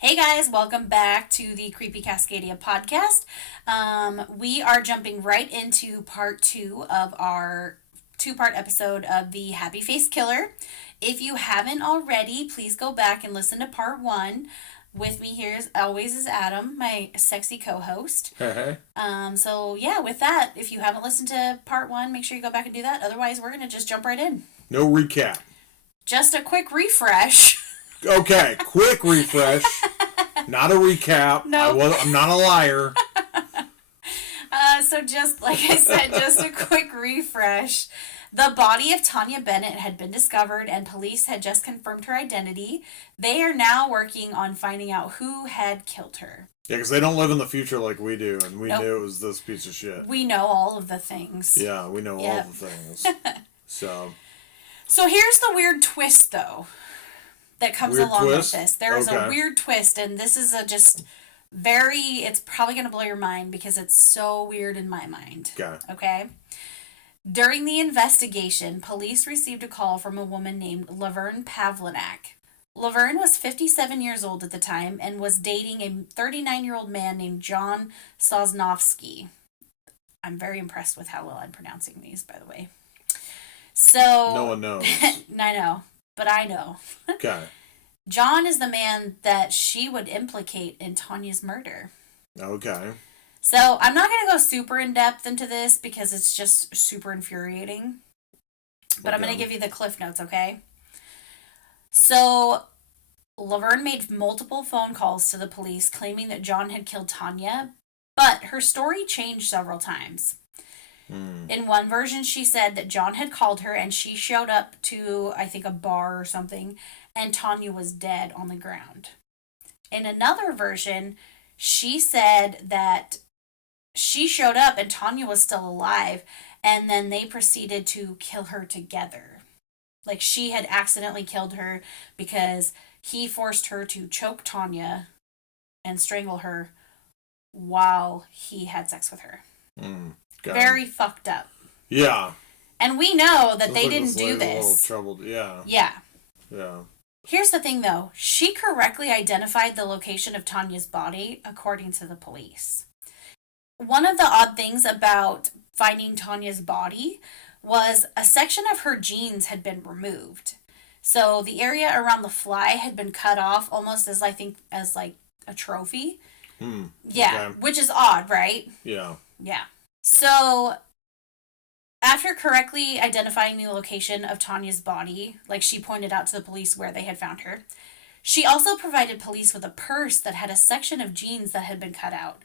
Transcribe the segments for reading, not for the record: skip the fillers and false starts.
Hey guys, welcome back to the Creepy Cascadia podcast. We are jumping right into part two of our two-part episode of the Happy Face Killer. If you haven't already, please go back and listen to part one. With me here as always is Adam, my sexy co-host. Hey. So yeah, with that, if you haven't listened to part one, make sure you go back and do that. Otherwise, we're gonna just jump right in. No recap. Just a quick refresh. Okay, quick refresh. Not a recap. No. I'm not a liar. So just like I said, just a quick refresh. The body of Tanya Bennett had been discovered and police had just confirmed her identity. They are now working on finding out who had killed her. Yeah, because they don't live in the future like we do, and we Nope. knew it was this piece of shit. We know all of the things. Yeah, we know all the things. So here's the weird twist, though, that comes Weird along twist? with this. There is a Okay. weird twist, and this is it's probably going to blow your mind because it's so weird in my mind. Okay? During the investigation, police received a call from a woman named Laverne Pavlinac. Laverne was 57 years old at the time and was dating a 39-year-old man named John Sosnowski. I'm very impressed with how well I'm pronouncing these, by the way. So no one knows. I know, but I know. Okay. John is the man that she would implicate in Tanya's murder. Okay. So I'm not going to go super in depth into this because it's just super infuriating. But I'm going to give you the cliff notes, okay? So Laverne made multiple phone calls to the police claiming that John had killed Tanya, but her story changed several times. In one version, she said that John had called her and she showed up to, I think, a bar or something, and Tanya was dead on the ground. In another version, she said that she showed up and Tanya was still alive, and then they proceeded to kill her together. Like, she had accidentally killed her because he forced her to choke Tanya and strangle her while he had sex with her. Very fucked up. Yeah. And we know that they like didn't do A this. little troubled. Yeah. Yeah. Yeah. Here's the thing, though. She correctly identified the location of Tanya's body, according to the police. One of the odd things about finding Tanya's body was a section of her jeans had been removed. So the area around the fly had been cut off almost as, I think, as like a trophy. Yeah, Okay. which is odd, right? Yeah. Yeah. So, after correctly identifying the location of Tanya's body, like she pointed out to the police where they had found her, she also provided police with a purse that had a section of jeans that had been cut out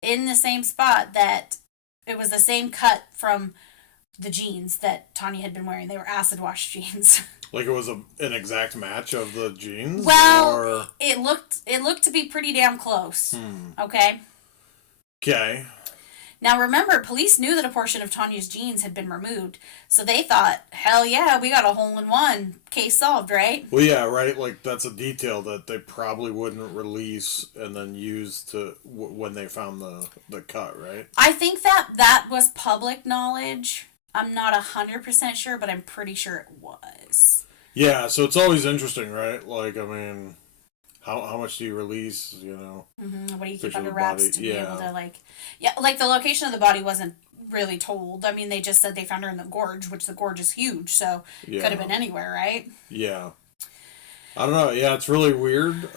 in the same spot that it was the same cut from the jeans that Tanya had been wearing. They were acid wash jeans. Like it was an exact match of the jeans? Well, or... it looked to be pretty damn close. Okay? Okay. Now remember, police knew that a portion of Tanya's jeans had been removed, so they thought, hell yeah, we got a hole-in-one. Case solved, right? Well, yeah, right? Like, that's a detail that they probably wouldn't release and then use to when they found the cut, right? I think that was public knowledge. I'm not 100% sure, but I'm pretty sure it was. Yeah, so it's always interesting, right? Like, I mean... How much do you release, you know? Mm-hmm. What do you keep Picture under the wraps body, to be yeah. able to, like... Yeah, like, the location of the body wasn't really told. I mean, they just said they found her in the gorge, which the gorge is huge, so Yeah. could have been anywhere, right? Yeah. I don't know. Yeah, it's really weird.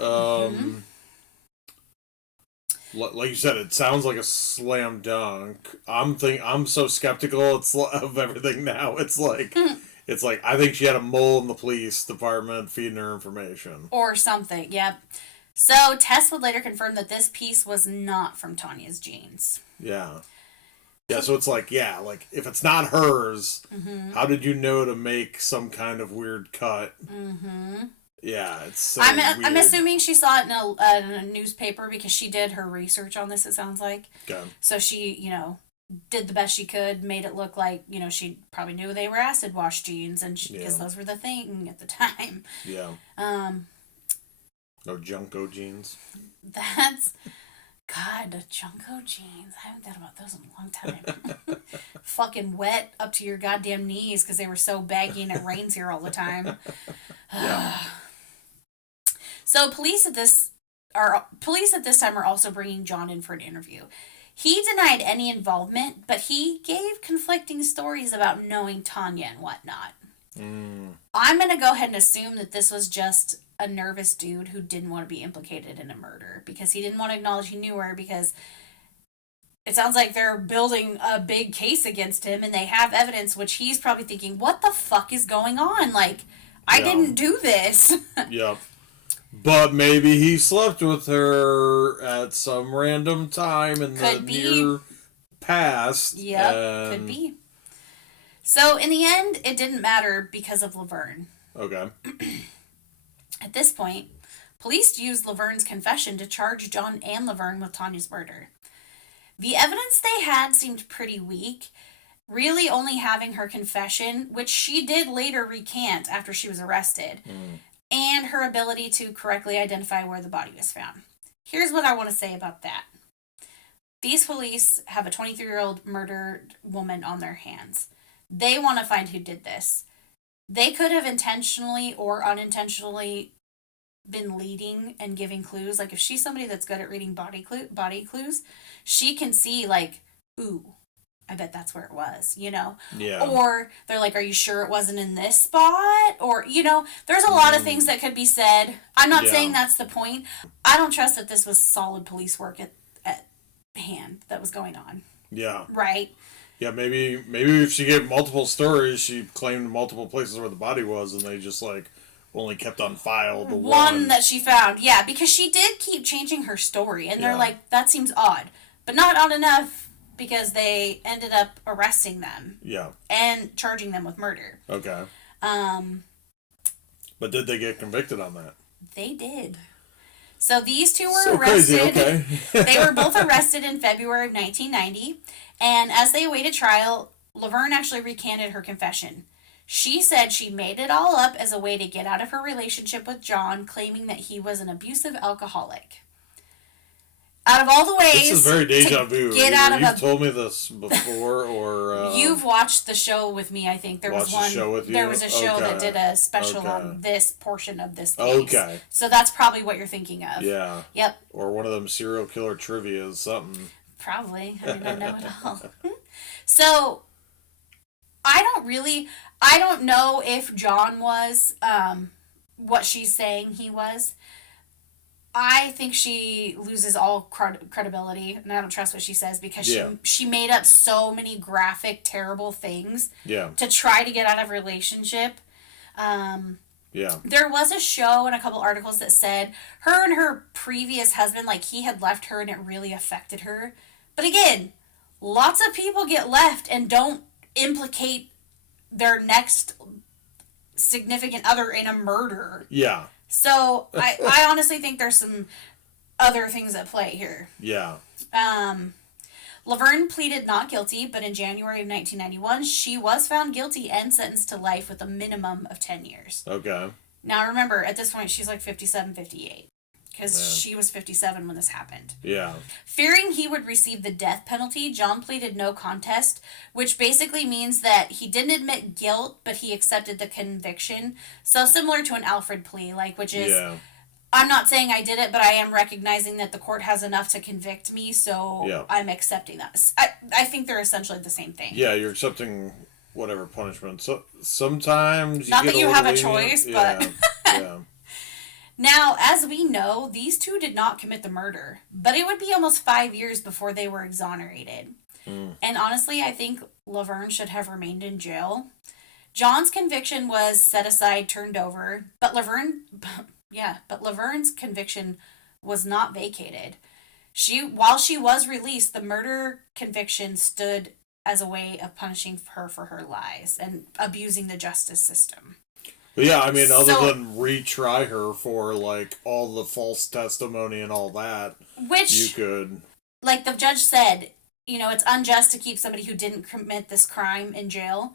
Like you said, it sounds like a slam dunk. I'm so skeptical of everything now. It's like... It's like, I think she had a mole in the police department feeding her information. Or something, yep. So, tests would later confirm that this piece was not from Tanya's jeans. Yeah. Yeah, so it's like, yeah, like, if it's not hers, how did you know to make some kind of weird cut? Yeah, it's so weird. I'm assuming she saw it in a newspaper because she did her research on this, it sounds like. Okay. So she, did the best she could, made it look like, she probably knew they were acid wash jeans, and because those were the thing at the time. Yeah. No Junko jeans. That's... God, the Junko jeans. I haven't thought about those in a long time. Fucking wet up to your goddamn knees because they were so baggy and it rains here all the time. Yeah. So police at this police at this time are also bringing John in for an interview. He denied any involvement, but he gave conflicting stories about knowing Tanya and whatnot. I'm going to go ahead and assume that this was just a nervous dude who didn't want to be implicated in a murder because he didn't want to acknowledge he knew her, because it sounds like they're building a big case against him and they have evidence, which he's probably thinking, what the fuck is going on? Like, I didn't do this. Yep. But maybe he slept with her at some random time in the near past. Yep, could be. So, in the end, it didn't matter because of Laverne. Okay. At this point, police used Laverne's confession to charge John and Laverne with Tanya's murder. The evidence they had seemed pretty weak, really only having her confession, which she did later recant after she was arrested, and her ability to correctly identify where the body was found. Here's what I want to say about that. These police have a 23-year-old murdered woman on their hands. They want to find who did this. They could have intentionally or unintentionally been leading and giving clues. Like, if she's somebody that's good at reading body clues, she can see, like, ooh, I bet that's where it was, you know? Yeah. Or they're like, are you sure it wasn't in this spot? Or, you know, there's a lot of things that could be said. I'm not saying that's the point. I don't trust that this was solid police work at hand that was going on. Yeah. Right? Yeah, maybe if she gave multiple stories, she claimed multiple places where the body was, and they just, like, only kept on file the one that she found. Yeah, because she did keep changing her story, and they're like, that seems odd. But not odd enough, because they ended up arresting them. Yeah. And charging them with murder. Okay. But did they get convicted on that? They did. So these two were arrested. Crazy, okay. They were both arrested in February of 1990. And as they awaited trial, Laverne actually recanted her confession. She said she made it all up as a way to get out of her relationship with John, claiming that he was an abusive alcoholic. Out of all the ways this is very deja vu. Get out of you've told me this before, or you've watched the show with me. I think there was one. Show with you? There was a show that did a special on this portion of this case. Okay, so that's probably what you're thinking of. Yeah. Yep. Or one of them serial killer trivia, something. Probably. I mean, I know it all. So, I don't know if John was what she's saying he was. I think she loses all credibility, and I don't trust what she says, because she made up so many graphic, terrible things to try to get out of a relationship. There was a show and a couple articles that said her and her previous husband, like, he had left her and it really affected her. But again, lots of people get left and don't implicate their next significant other in a murder. Yeah. So, I honestly think there's some other things at play here. Yeah. Laverne pleaded not guilty, but in January of 1991, she was found guilty and sentenced to life with a minimum of 10 years. Okay. Now, remember, at this point, she's like 57, 58. Because she was 57 when this happened. Yeah. Fearing he would receive the death penalty, John pleaded no contest, which basically means that he didn't admit guilt, but he accepted the conviction. So similar to an Alfred plea, like, which is, I'm not saying I did it, but I am recognizing that the court has enough to convict me, so I'm accepting that. I think they're essentially the same thing. Yeah, you're accepting whatever punishment. So sometimes not that you have a choice, but yeah. Now, as we know, these two did not commit the murder, but it would be almost 5 years before they were exonerated. And honestly, I think Laverne should have remained in jail. John's conviction was set aside, turned over, but Laverne's conviction was not vacated. While she was released, the murder conviction stood as a way of punishing her for her lies and abusing the justice system. But yeah, I mean, other than retry her for, like, all the false testimony and all that, which you could... Like the judge said, you know, it's unjust to keep somebody who didn't commit this crime in jail.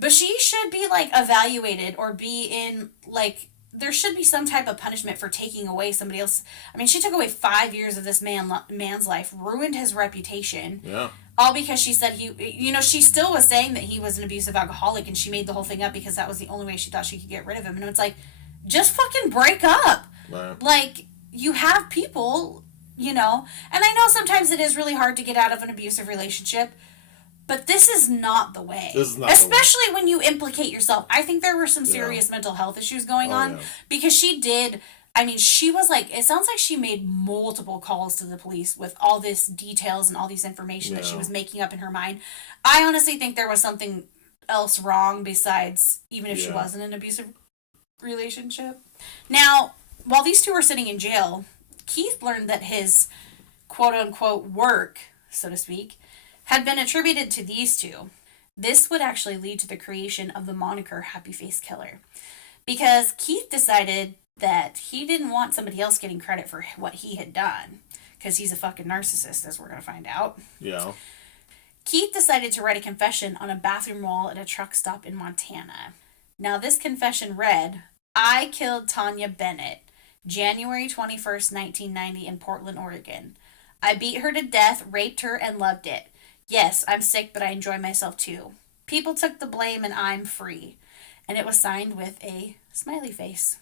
But she should be, like, evaluated or be in, like... There should be some type of punishment for taking away somebody else. I mean, she took away 5 years of this man's life, ruined his reputation. Yeah. All because she said she still was saying that he was an abusive alcoholic, and she made the whole thing up because that was the only way she thought she could get rid of him. And it's like, just fucking break up. Right. Like, you have people, and I know sometimes it is really hard to get out of an abusive relationship, but this is not the way. This is not Especially the way. when you implicate yourself. I think there were some serious mental health issues going on because she did. I mean, she was like, it sounds like she made multiple calls to the police with all this details and all these information that she was making up in her mind. I honestly think there was something else wrong besides even if she was in an abusive relationship. Now, while these two were sitting in jail, Keith learned that his quote unquote work, so to speak, had been attributed to these two. This would actually lead to the creation of the moniker Happy Face Killer. Because Keith decided that he didn't want somebody else getting credit for what he had done. Because he's a fucking narcissist, as we're going to find out. Yeah. Keith decided to write a confession on a bathroom wall at a truck stop in Montana. Now, this confession read, I killed Tanya Bennett, January 21st, 1990, in Portland, Oregon. I beat her to death, raped her, and loved it. Yes, I'm sick, but I enjoy myself too. People took the blame, and I'm free. And it was signed with a smiley face.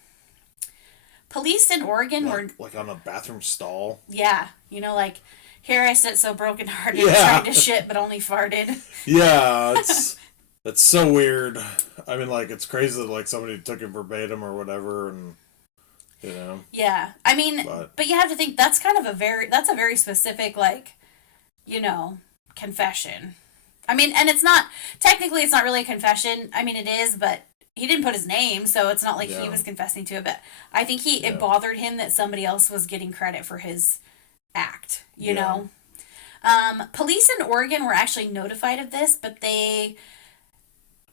Police in Oregon were... Like on a bathroom stall? Yeah. Like, here I sit so brokenhearted, trying to shit, but only farted. Yeah, that's so weird. I mean, like, it's crazy that, like, somebody took it verbatim or whatever, and, Yeah. I mean, but you have to think, that's a very specific, like, confession. I mean, and technically it's not really a confession. I mean, it is, but he didn't put his name, so it's not like he was confessing to it, but I think it bothered him that somebody else was getting credit for his act, you know? Police in Oregon were actually notified of this, but they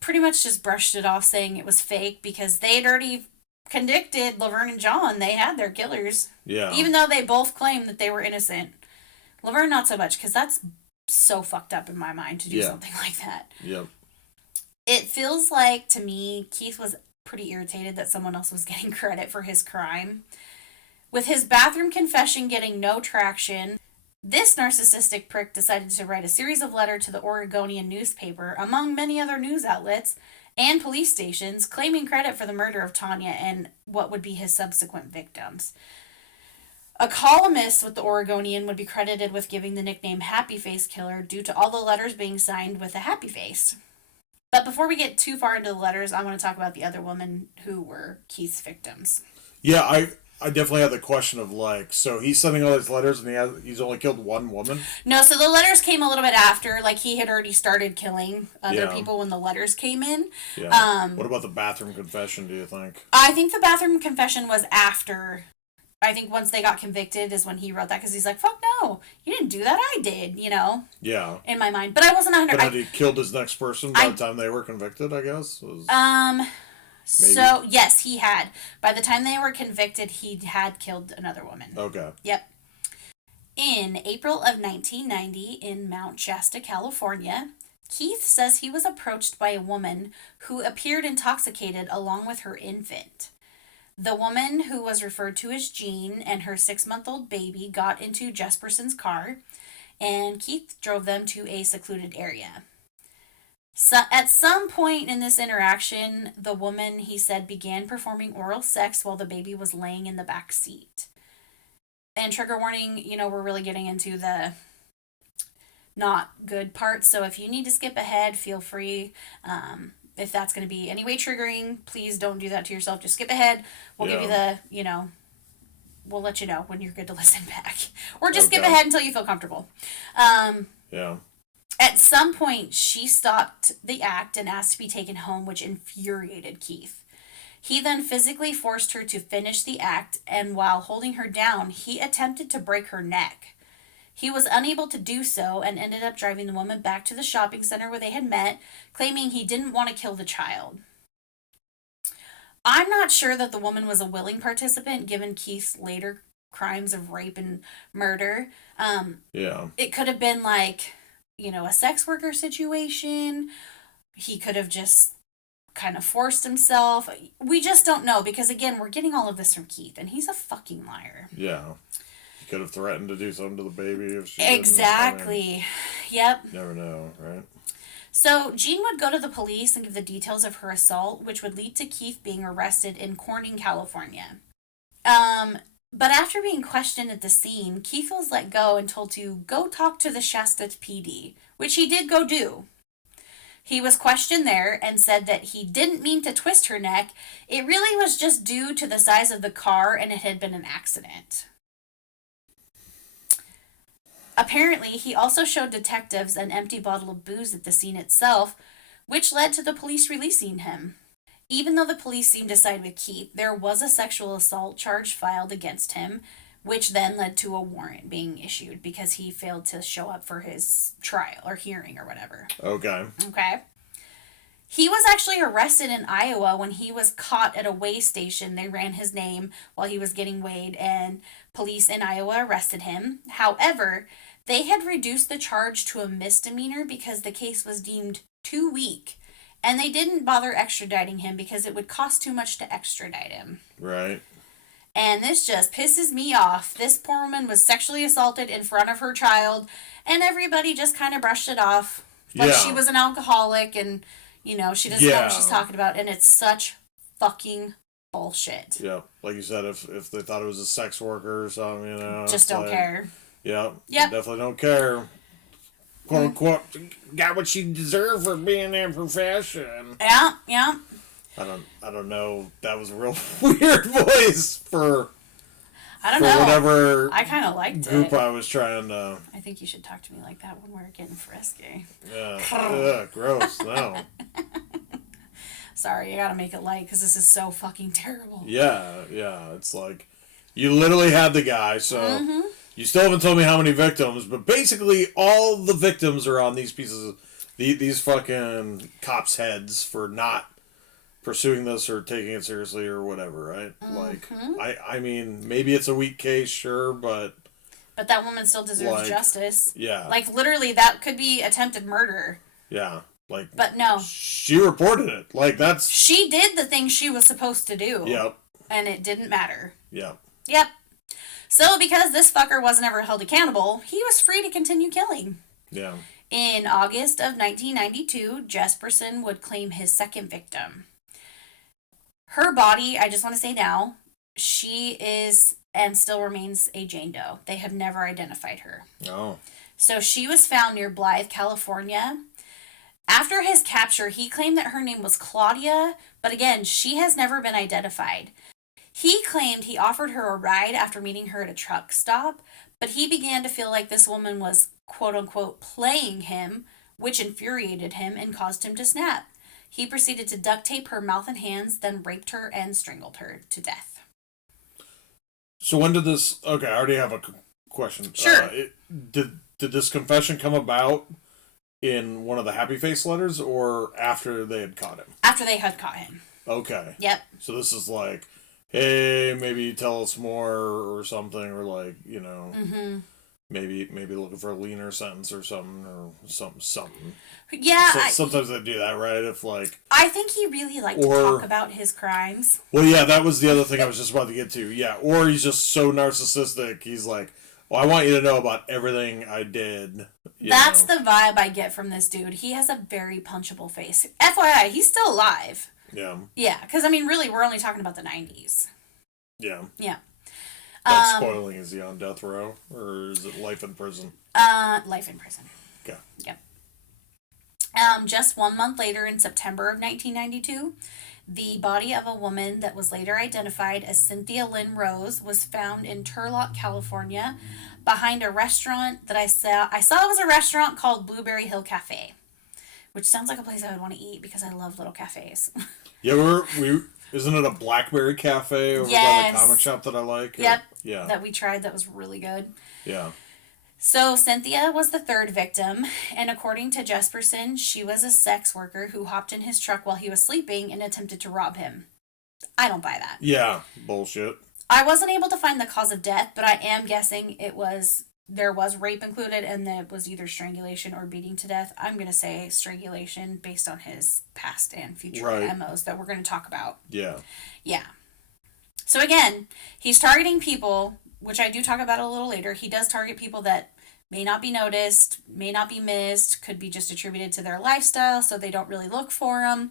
pretty much just brushed it off saying it was fake because they'd already convicted Laverne and John. They had their killers. Yeah. Even though they both claimed that they were innocent. Laverne, not so much, because that's so fucked up in my mind to do something like that. Yep. It feels like, to me, Keith was pretty irritated that someone else was getting credit for his crime. With his bathroom confession getting no traction, this narcissistic prick decided to write a series of letters to the Oregonian newspaper, among many other news outlets and police stations, claiming credit for the murder of Tanya and what would be his subsequent victims. A columnist with the Oregonian would be credited with giving the nickname Happy Face Killer due to all the letters being signed with a happy face. But before we get too far into the letters, I want to talk about the other women who were Keith's victims. Yeah, I definitely had the question of, like, so he's sending all these letters and he's only killed one woman? No, so the letters came a little bit after. Like, he had already started killing other people when the letters came in. Yeah. What about the bathroom confession, do you think? I think the bathroom confession was after. I think once they got convicted is when he wrote that, because he's like, fuck no, you didn't do that, I did, Yeah. in my mind. But I wasn't 100%. But had he killed his next person by the time they were convicted, I guess? Maybe. So, yes, he had. By the time they were convicted, he had killed another woman. Okay. Yep. In April of 1990, in Mount Shasta, California, Keith says he was approached by a woman who appeared intoxicated along with her infant. The woman, who was referred to as Jean, and her 6-month-old baby got into Jesperson's car, and Keith drove them to a secluded area. So, at some point in this interaction, the woman, he said, began performing oral sex while the baby was laying in the back seat. And trigger warning, we're really getting into the not good parts, so if you need to skip ahead, feel free. If that's going to be any way triggering, please don't do that to yourself. Just skip ahead. We'll give you the, we'll let you know when you're good to listen back. Or just skip ahead until you feel comfortable. Yeah. At some point, she stopped the act and asked to be taken home, which infuriated Keith. He then physically forced her to finish the act, and while holding her down, he attempted to break her neck. He was unable to do so and ended up driving the woman back to the shopping center where they had met, claiming he didn't want to kill the child. I'm not sure that the woman was a willing participant, given Keith's later crimes of rape and murder. It could have been like, a sex worker situation. He could have just kind of forced himself. We just don't know, because again, we're getting all of this from Keith, and he's a fucking liar. Yeah. Could have threatened to do something to the baby if she exactly. Didn't. Yep. Never know, right? So Jean would go to the police and give the details of her assault, which would lead to Keith being arrested in Corning, California. But after being questioned at the scene, Keith was let go and told to go talk to the Shasta PD, which he did go do. He was questioned there and said that he didn't mean to twist her neck. It really was just due to the size of the car and it had been an accident. Apparently, he also showed detectives an empty bottle of booze at the scene itself, which led to the police releasing him. Even though the police seemed to side with Keith, there was a sexual assault charge filed against him, which then led to a warrant being issued because he failed to show up for his trial or hearing or whatever. Okay. Okay. He was actually arrested in Iowa when he was caught at a weigh station. They ran his name while he was getting weighed, and police in Iowa arrested him. However, they had reduced the charge to a misdemeanor because the case was deemed too weak. And they didn't bother extraditing him because it would cost too much to extradite him. Right. And this just pisses me off. This poor woman was sexually assaulted in front of her child, and everybody just kind of brushed it off. Like she was an alcoholic and, you know, she doesn't know what she's talking about. And it's such fucking bullshit. Yeah. Like you said, if they thought it was a sex worker or something, you know. Just don't care. Yeah. Yep. Definitely don't care. Quote unquote, got what she deserved for being in profession. Yeah, yeah. I don't know. That was a real weird voice for. I don't know. Whatever. I kind of liked group it. I was trying to. I think you should talk to me like that when we're getting frisky. Yeah. Ugh, gross. No. Sorry, I gotta make it light because this is so fucking terrible. Yeah, yeah. It's like you literally had the guy, so. Mm-hmm. You still haven't told me how many victims, but basically all the victims are on these pieces of these fucking cops' heads for not pursuing this or taking it seriously or whatever, right? Mm-hmm. Like, I mean, maybe it's a weak case, sure, but that woman still deserves justice. Yeah. Like, literally, that could be attempted murder. Yeah. Like, but no. She reported it. Like, that's... She did the thing she was supposed to do. Yep. And it didn't matter. Yep. Yep. So, because this fucker wasn't ever held accountable, he was free to continue killing. Yeah. In August of 1992, Jesperson would claim his second victim. Her body, I just want to say now, she is and still remains a Jane Doe. They have never identified her. Oh. So she was found near Blythe, California. After his capture, he claimed that her name was Claudia, but again, she has never been identified. He claimed he offered her a ride after meeting her at a truck stop, but he began to feel like this woman was, quote-unquote, playing him, which infuriated him and caused him to snap. He proceeded to duct tape her mouth and hands, then raped her and strangled her to death. So when did this... Okay, I already have a question. Sure. Did this confession come about in one of the happy face letters or after they had caught him? After they had caught him. Okay. Yep. So this is like... Hey, maybe tell us more or something, or like, you know, maybe looking for a leaner sentence or something, or something. Yeah. So, sometimes they do that, right? If like, I think he really liked to talk about his crimes. Well, yeah, that was the other thing I was just about to get to. Yeah, or he's just so narcissistic. He's like, well, I want you to know about everything I did. That's the vibe I get from this dude. He has a very punchable face. FYI, he's still alive. Yeah. Yeah, because, I mean, really, we're only talking about the 90s. Yeah. Yeah. That's spoiling. Is he on death row? Or is it life in prison? Life in prison. Okay. Yep. Just 1 month later, in September of 1992, the body of a woman that was later identified as Cynthia Lynn Rose was found in Turlock, California, behind a restaurant that I saw it was a restaurant called Blueberry Hill Cafe. Which sounds like a place I would want to eat because I love little cafes. Yeah, isn't it a Blackberry Cafe over by the comic shop that I like? Yep. Yeah. That we tried that was really good. Yeah. So Cynthia was the third victim, and according to Jesperson, she was a sex worker who hopped in his truck while he was sleeping and attempted to rob him. I don't buy that. Yeah, bullshit. I wasn't able to find the cause of death, but I am guessing there was rape included, and it was either strangulation or beating to death. I'm going to say strangulation based on his past and future MOs that we're going to talk about. Yeah. Yeah. So again, he's targeting people, which I do talk about a little later. He does target people that may not be noticed, may not be missed, could be just attributed to their lifestyle, so they don't really look for them.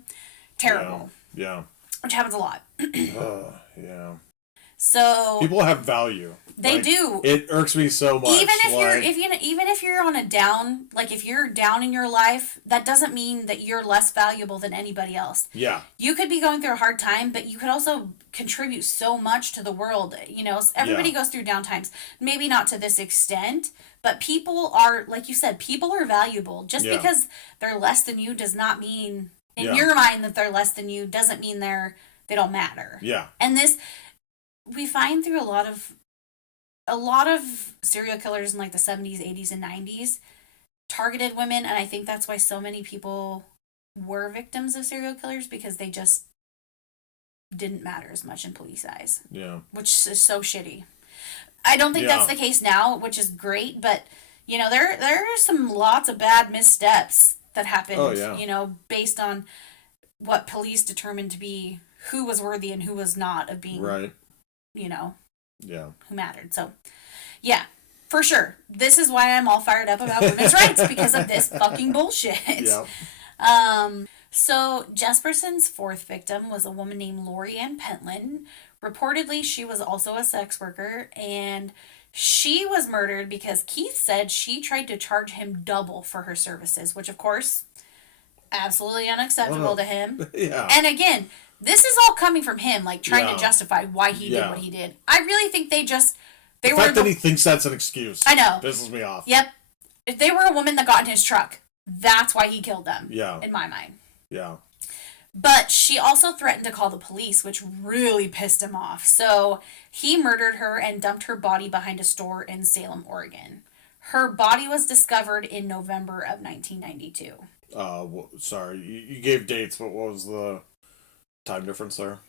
Terrible. Yeah. Which happens a lot. Yeah. So people have value. They do. It irks me so much. Even if you're on a down, like if you're down in your life, that doesn't mean that you're less valuable than anybody else. Yeah. You could be going through a hard time, but you could also contribute so much to the world. You know, everybody goes through down times. Maybe not to this extent, but people are, like you said, people are valuable. Just because they're less than you does not mean, in your mind, that they're less than you doesn't mean they don't matter. Yeah. And this, we find through a lot of serial killers in like the 70s, 80s, and 90s targeted women, and I think that's why so many people were victims of serial killers, because they just didn't matter as much in police eyes. Yeah. Which is so shitty. I don't think that's the case now, which is great, but you know, there are some lots of bad missteps that happened, you know, based on what police determined to be who was worthy and who was not of being, you know, who mattered. So, yeah, for sure. This is why I'm all fired up about women's rights, because of this fucking bullshit. So Jesperson's fourth victim was a woman named Lori Ann Pentland. Reportedly, she was also a sex worker, and she was murdered because Keith said she tried to charge him double for her services, which, of course, absolutely unacceptable to him. Yeah. And again, this is all coming from him, like, trying to justify why he did what he did. I really think the fact that he thinks that's an excuse. I know. Pisses me off. Yep. If they were a woman that got in his truck, that's why he killed them. Yeah. In my mind. Yeah. But she also threatened to call the police, which really pissed him off. So he murdered her and dumped her body behind a store in Salem, Oregon. Her body was discovered in November of 1992. Sorry, you gave dates, but what was the time difference there?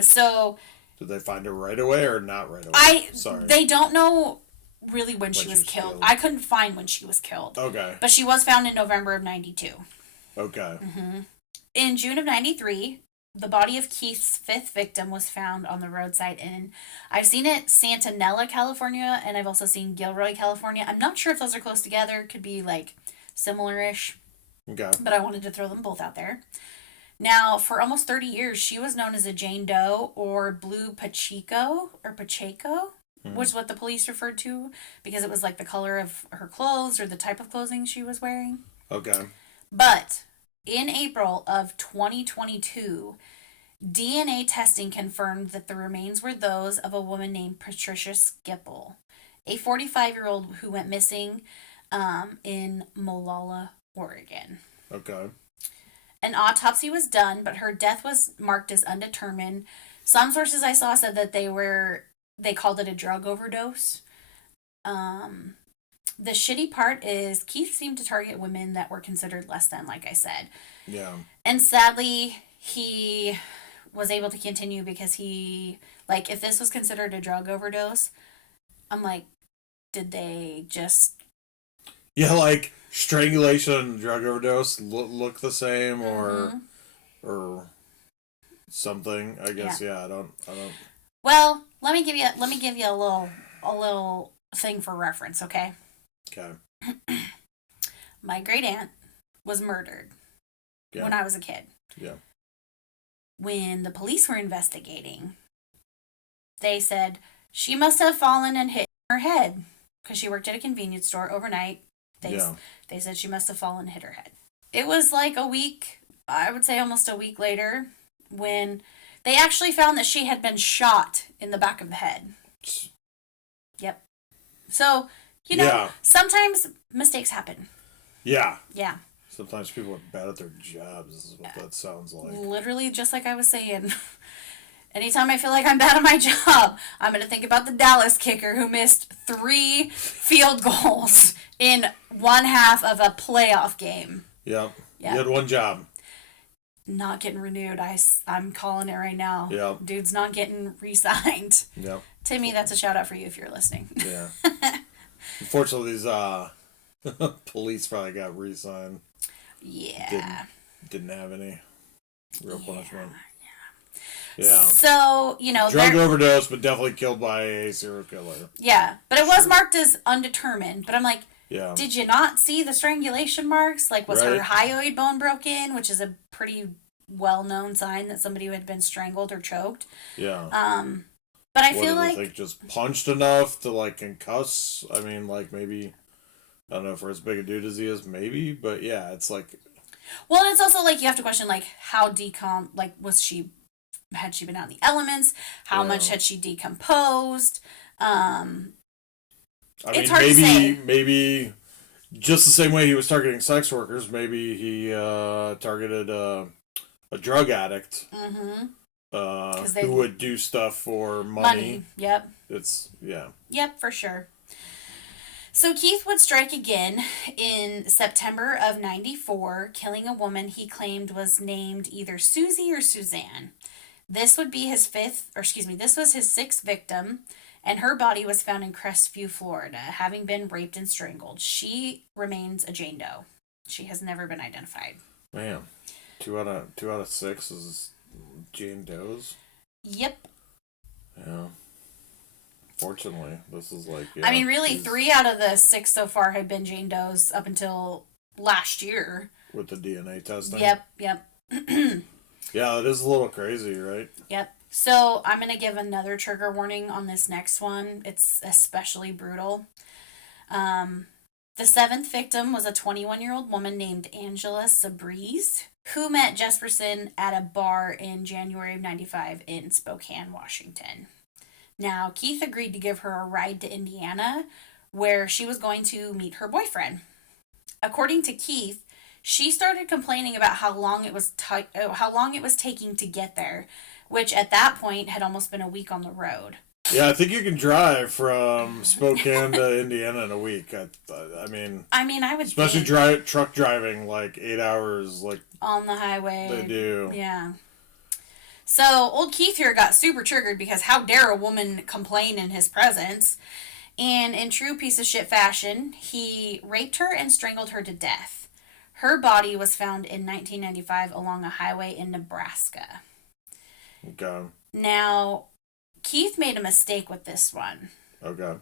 So... Did they find her right away or not right away? They don't know really when she was killed. I couldn't find when she was killed. Okay. But she was found in November of 92. Okay. Mm-hmm. In June of 93, the body of Keith's fifth victim was found on the roadside in, I've seen it, Santanella, California, and I've also seen Gilroy, California. I'm not sure if those are close together. Could be, like, similar-ish. Okay. But I wanted to throw them both out there. Now, for almost 30 years, she was known as a Jane Doe or Blue Pacheco, which is what the police referred to, because it was like the color of her clothes or the type of clothing she was wearing. Okay. But in April of 2022, DNA testing confirmed that the remains were those of a woman named Patricia Skipple, a 45-year-old who went missing in Molalla, Oregon. Okay. An autopsy was done, but her death was marked as undetermined. Some sources I saw said that they called it a drug overdose. The shitty part is Keith seemed to target women that were considered less than, like I said. Yeah. And sadly, he was able to continue because he, like, if this was considered a drug overdose, I'm like, did they just... Yeah, like, strangulation and drug overdose look the same, or something. I guess. Yeah. I don't. Well, let me give you a little thing for reference, okay? Okay. My great aunt was murdered when I was a kid. Yeah. When the police were investigating, they said she must have fallen and hit her head because she worked at a convenience store overnight. They said she must have fallen and hit her head. It was like a week, I would say almost a week later, when they actually found that she had been shot in the back of the head. Yep. So, you know, sometimes mistakes happen. Yeah. Yeah. Sometimes people are bad at their jobs, is what that sounds like. Literally, just like I was saying. Anytime I feel like I'm bad at my job, I'm going to think about the Dallas kicker who missed 3 field goals in one half of a playoff game. Yep. You had one job. Not getting renewed. I'm calling it right now. Yep. Dude's not getting re-signed. Yep. Timmy, that's a shout out for you if you're listening. Yeah. Unfortunately, these police probably got re-signed. Yeah. Didn't have any real punishment. Yeah. So, you know... Drug overdose, but definitely killed by a serial killer. Yeah. But it was marked as undetermined. But I'm like, did you not see the strangulation marks? Like, was her hyoid bone broken? Which is a pretty well-known sign that somebody had been strangled or choked. Yeah. But I feel like... think just punched enough to, like, concuss? I mean, like, maybe... I don't know, for as big a dude as he is, maybe. But, yeah, it's like... Well, and it's also, like, you have to question, like, how had she been out in the elements? How much had she decomposed? It's hard to say. Maybe just the same way he was targeting sex workers, maybe he targeted a drug addict who would do stuff for money. Yep. Yeah. Yep, for sure. So Keith would strike again in September of 94, killing a woman he claimed was named either Susie or Suzanne. This would be this was his sixth victim, and her body was found in Crestview, Florida, having been raped and strangled. She remains a Jane Doe. She has never been identified. Man, 2 out of 6 is Jane Does? Yep. Yeah. Fortunately, this is like... Yeah, I mean, really, 3 out of the 6 so far had been Jane Does up until last year. With the DNA testing? Yep. Yeah, it is a little crazy, right? Yep. So, I'm going to give another trigger warning on this next one. It's especially brutal. The 7th victim was a 21-year-old woman named Angela Sabriz, who met Jesperson at a bar in January of 95 in Spokane, Washington. Now, Keith agreed to give her a ride to Indiana, where she was going to meet her boyfriend. According to Keith, she started complaining about how long it was taking to get there, which at that point had almost been a week on the road. Yeah, I think you can drive from Spokane to Indiana in a week. I mean, I would especially truck driving, like 8 hours, like on the highway. They do. Yeah. So, old Keith here got super triggered because how dare a woman complain in his presence? And in true piece of shit fashion, he raped her and strangled her to death. Her body was found in 1995 along a highway in Nebraska. Okay. Now, Keith made a mistake with this one. Okay.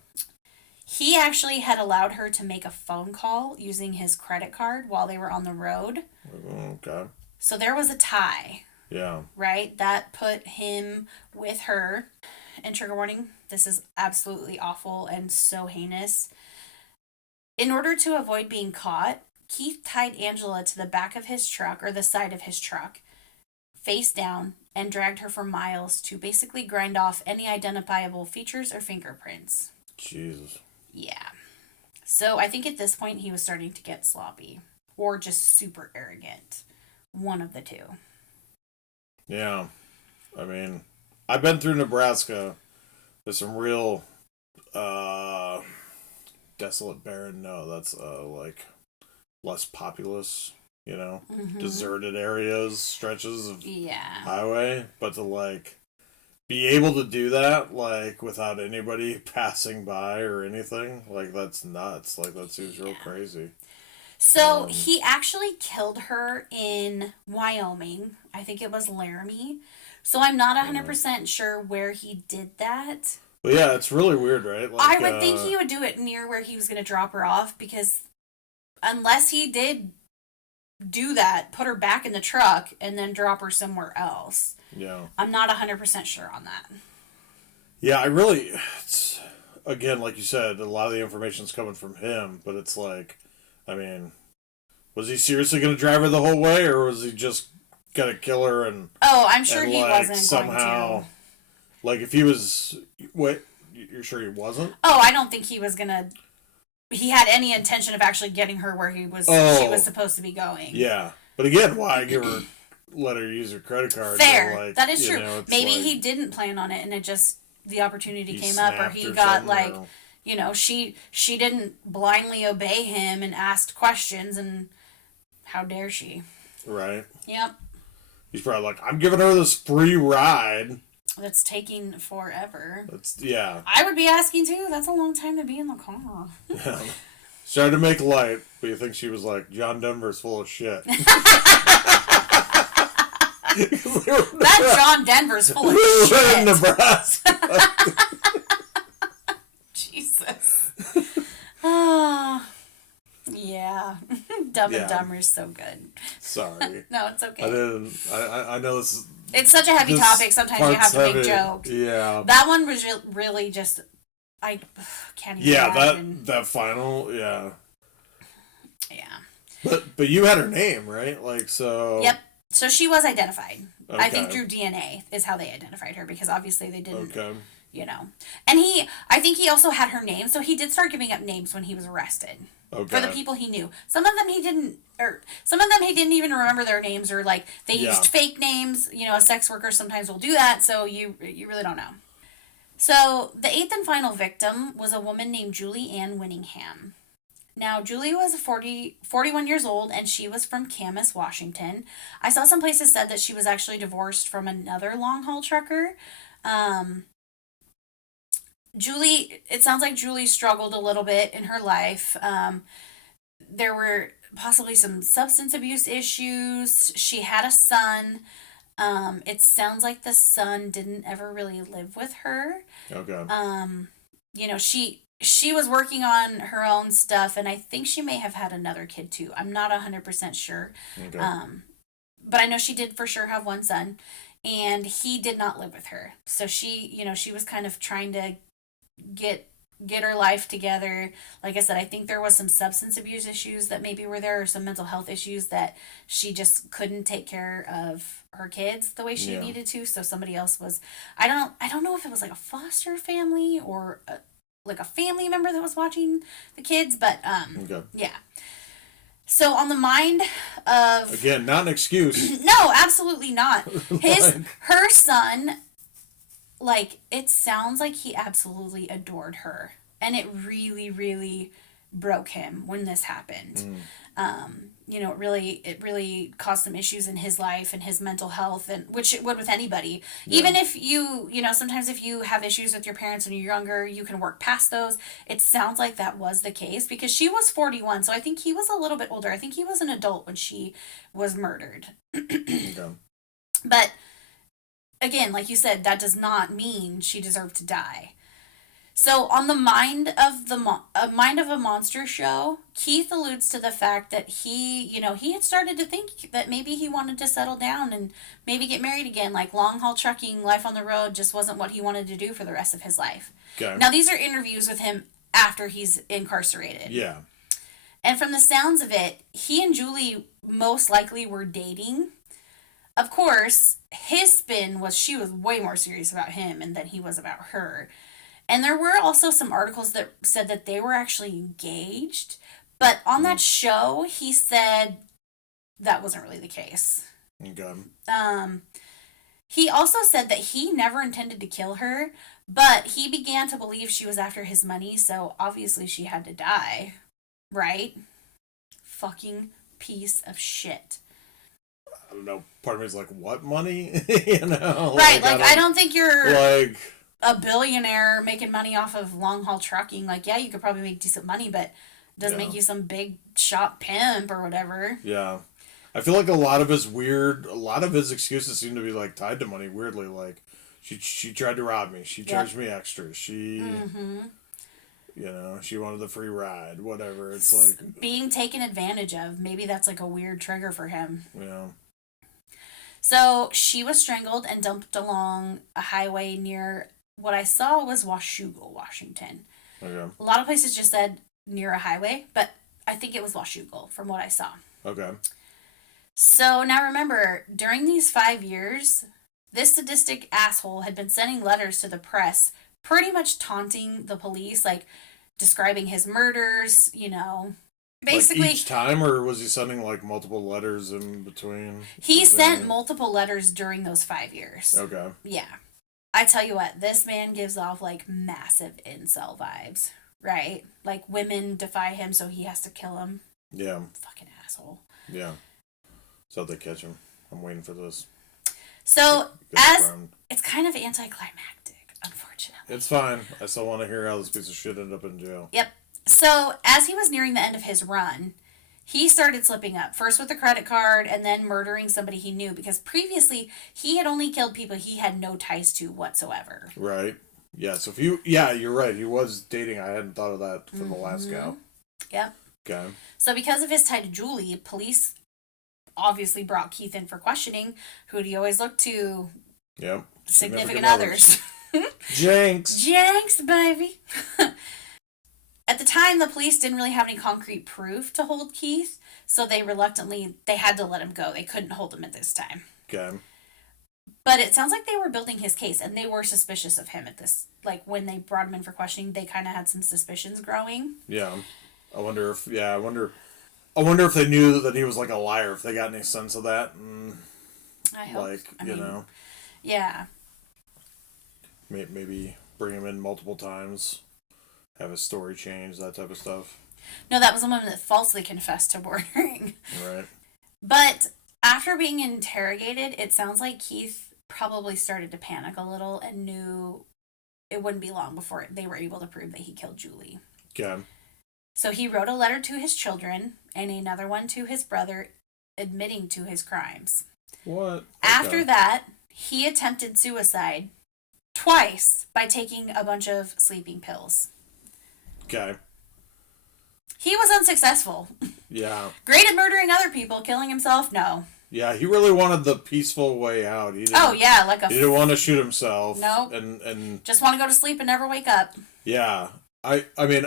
He actually had allowed her to make a phone call using his credit card while they were on the road. Okay. So there was a tie. Yeah. Right? That put him with her. And trigger warning, this is absolutely awful and so heinous. In order to avoid being caught, Keith tied Angela to the back of his truck, or the side of his truck, face down, and dragged her for miles to basically grind off any identifiable features or fingerprints. Jesus. Yeah. So I think at this point he was starting to get sloppy. Or just super arrogant. One of the two. Yeah. I mean, I've been through Nebraska. There's some real desolate, barren, that's like less populous, deserted areas, stretches of highway. But to like be able to do that, like without anybody passing by or anything, like that's nuts. Like that seems real crazy. So he actually killed her in Wyoming. I think it was Laramie. So I'm not 100% sure where he did that. Well, yeah, it's really weird, right? Like, I would think he would do it near where he was going to drop her off, because unless he did do that, put her back in the truck and then drop her somewhere else. Yeah. I'm not 100% sure on that. Yeah, again, like you said, a lot of the information's coming from him, but it's like, I mean, was he seriously going to drive her the whole way, or was he just going to kill her and... Oh, I'm sure he like, wasn't somehow, going to. Like, if he was... Wait, you're sure he wasn't? Oh, I don't think he was going to... He had any intention of actually getting her where she was supposed to be going. Yeah. But again, why let her use her credit card? Fair. Like, that is true. Maybe like, he didn't plan on it, and it just... The opportunity came up, or he got, like... She didn't blindly obey him and asked questions, and how dare she? Right. Yep. He's probably like, I'm giving her this free ride. That's taking forever. Yeah. I would be asking, too. That's a long time to be in the car. Yeah. Started to make light, but you think she was like, John Denver's full of shit. That John Denver's full of shit. In Nebraska. Jesus. Oh, yeah. Dumb and Dumber is so good. Sorry. No, it's okay. I know this It's such a heavy topic. Sometimes you have to make jokes. Yeah. That one was really just... I can't even imagine. That final, yeah. Yeah. But you had her name, right? Like, so... Yep. So she was identified. Okay. I think through DNA is how they identified her, because obviously they didn't, okay. you know. And I think he also had her name, so he did start giving up names when he was arrested. Okay. For the people he knew. Some of them he didn't even remember their names, or like they used fake names. You know, a sex worker sometimes will do that, so you really don't know. So the 8th and final victim was a woman named Julie Ann Winningham. Now, Julie was 41 years old, and she was from Camas, Washington. I saw some places said that she was actually divorced from another long-haul trucker. It sounds like Julie struggled a little bit in her life. There were possibly some substance abuse issues. She had a son. It sounds like the son didn't ever really live with her. Okay. You know, she was working on her own stuff, and I think she may have had another kid too. I'm not 100% sure. Okay. But I know she did for sure have one son, and he did not live with her. So she was kind of trying to get her life together. Like I said, I think there was some substance abuse issues that maybe were there, or some mental health issues that she just couldn't take care of her kids the way she needed to. So somebody else was, I don't know if it was like a foster family or like a family member that was watching the kids, but yeah. So on the mind of... Again, not an excuse. No, absolutely not. Her son, like, it sounds like he absolutely adored her. And it really, really broke him when this happened. You know, it really caused some issues in his life and his mental health, and which it would with anybody. Yeah. Even if you know, sometimes if you have issues with your parents when you're younger, you can work past those. It sounds like that was the case, because she was 41, so I think he was a little bit older. I think he was an adult when she was murdered. Okay. But again, like you said, that does not mean she deserved to die. So on the mind of a monster show, Keith alludes to the fact that he had started to think that maybe he wanted to settle down and maybe get married again. Like, long haul trucking, life on the road just wasn't what he wanted to do for the rest of his life. Okay. Now, these are interviews with him after he's incarcerated. Yeah. And from the sounds of it, he and Julie most likely were dating. Of course, his spin was she was way more serious about him and than he was about her. And there were also some articles that said that they were actually engaged. But on that show, he said that wasn't really the case. Okay. He also said that he never intended to kill her, but he began to believe she was after his money, so obviously she had to die. Right? Fucking piece of shit. I don't know. Part of me is like, what money? You know? Right, like I don't think you're... Like... a billionaire making money off of long haul trucking. Like, yeah, you could probably make decent money, but it doesn't make you some big shot pimp or whatever. Yeah. I feel like a lot of his excuses seem to be like tied to money, weirdly. Like, she tried to rob me. She charged me extra. She, you know, she wanted the free ride, whatever. It's like... being taken advantage of. Maybe that's like a weird trigger for him. Yeah. So she was strangled and dumped along a highway near... what I saw was Washougal, Washington. Okay. A lot of places just said near a highway, but I think it was Washougal from what I saw. Okay. So now remember, during these 5 years, this sadistic asshole had been sending letters to the press, pretty much taunting the police, like describing his murders, you know. Basically, like each time, or was he sending like multiple letters in between? He sent multiple letters during those 5 years. Okay. Yeah. I tell you what, this man gives off, like, massive incel vibes, right? Like, women defy him, so he has to kill them. Yeah. Fucking asshole. Yeah. So they catch him. I'm waiting for this. So, it's kind of anticlimactic, unfortunately. It's fine. I still want to hear how this piece of shit ended up in jail. Yep. So, as he was nearing the end of his run... he started slipping up, first with the credit card and then murdering somebody he knew, because previously he had only killed people he had no ties to whatsoever. Right. Yeah, so you're right. He was dating. I hadn't thought of that from the last gal. Yep. Okay. So because of his tie to Julie, police obviously brought Keith in for questioning. Who do you always look to? Yep. Significant others. Jinx. Jinx, baby. At the time, the police didn't really have any concrete proof to hold Keith, so they had to let him go. They couldn't hold him at this time. Okay. But it sounds like they were building his case, and they were suspicious of him at this. Like, when they brought him in for questioning, they kind of had some suspicions growing. Yeah. I wonder if they knew that he was, like, a liar, if they got any sense of that. I hope. Like, you know. Yeah. Maybe bring him in multiple times, have his story change, that type of stuff. No, that was the one that falsely confessed to murdering. Right. But after being interrogated, it sounds like Keith probably started to panic a little and knew it wouldn't be long before they were able to prove that he killed Julie. Okay. So he wrote a letter to his children and another one to his brother admitting to his crimes. What? Okay. After that, he attempted suicide twice by taking a bunch of sleeping pills. Okay. He was unsuccessful. Yeah. Great at murdering other people, killing himself, no. Yeah, he really wanted the peaceful way out. He didn't want to shoot himself. Nope. And just want to go to sleep and never wake up. Yeah. I mean,